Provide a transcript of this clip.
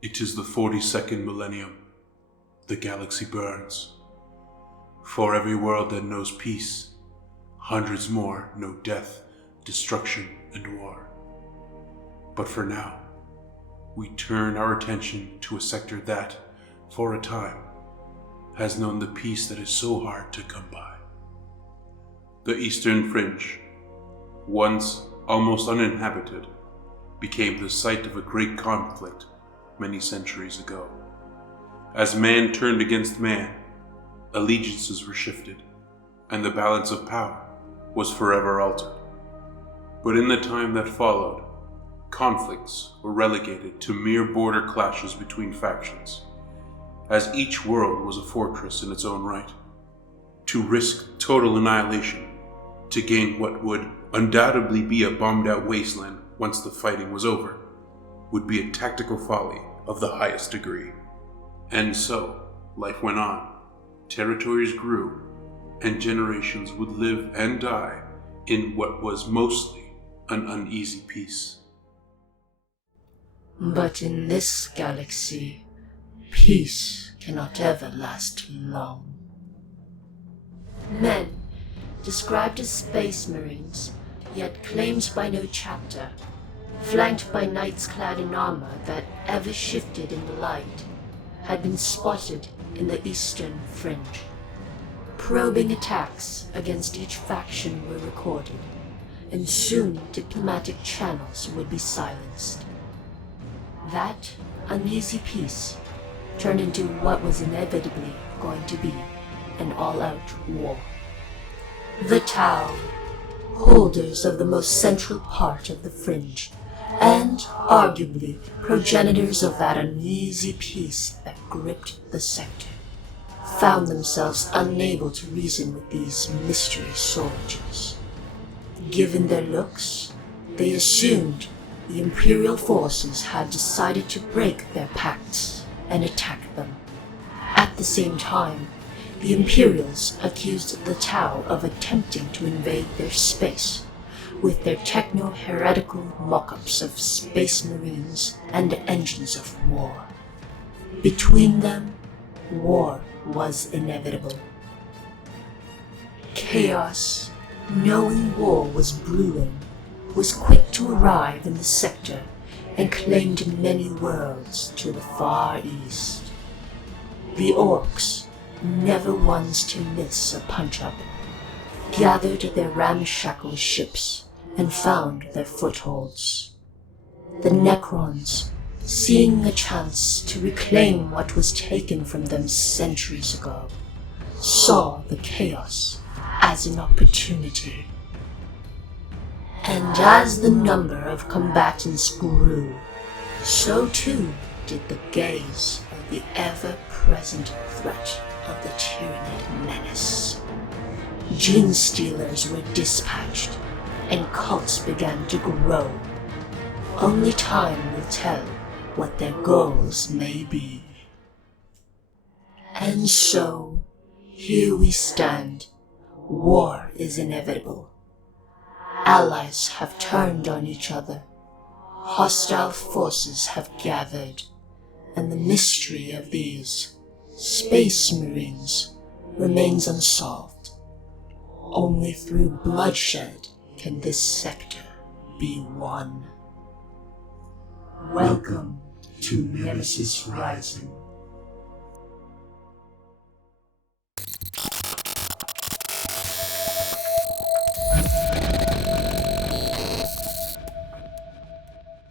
It is the 42nd millennium. The galaxy burns. For every world that knows peace, hundreds more know death, destruction, and war. But for now, we turn our attention to a sector that, for a time, has known the peace that is so hard to come by. The Eastern Fringe, once almost uninhabited, became the site of a great conflict many centuries ago. As man turned against man, allegiances were shifted, and the balance of power was forever altered. But in the time that followed, conflicts were relegated to mere border clashes between factions, as each world was a fortress in its own right. To risk total annihilation, to gain what would undoubtedly be a bombed-out wasteland once the fighting was over, would be a tactical folly of the highest degree. And so, life went on, territories grew, and generations would live and die in what was mostly an uneasy peace. But in this galaxy, peace cannot ever last long. Men, described as space marines, yet claimed by no chapter, flanked by knights clad in armor that ever shifted in the light, had been spotted in the Eastern Fringe. Probing attacks against each faction were recorded, and soon diplomatic channels would be silenced. That uneasy peace turned into what was inevitably going to be an all-out war. The Tau, holders of the most central part of the Fringe, and arguably progenitors of that uneasy peace that gripped the sector, found themselves unable to reason with these mystery soldiers. Given their looks, they assumed the Imperial forces had decided to break their pacts and attack them. At the same time, the Imperials accused the Tau of attempting to invade their space with their techno-heretical mock-ups of space marines and engines of war. Between them, war was inevitable. Chaos, knowing war was brewing, was quick to arrive in the sector and claimed many worlds to the far east. The Orcs, never ones to miss a punch-up, gathered their ramshackle ships and found their footholds. The Necrons, seeing a chance to reclaim what was taken from them centuries ago, saw the chaos as an opportunity. And as the number of combatants grew, so too did the gaze of the ever-present threat of the Tyranid menace. Gene stealers were dispatched, and cults began to grow. Only time will tell what their goals may be. And so, here we stand. War is inevitable. Allies have turned on each other. Hostile forces have gathered, and the mystery of these Space Marines remains unsolved. Only through bloodshed can this sector be won. Welcome to Nemesis Rising.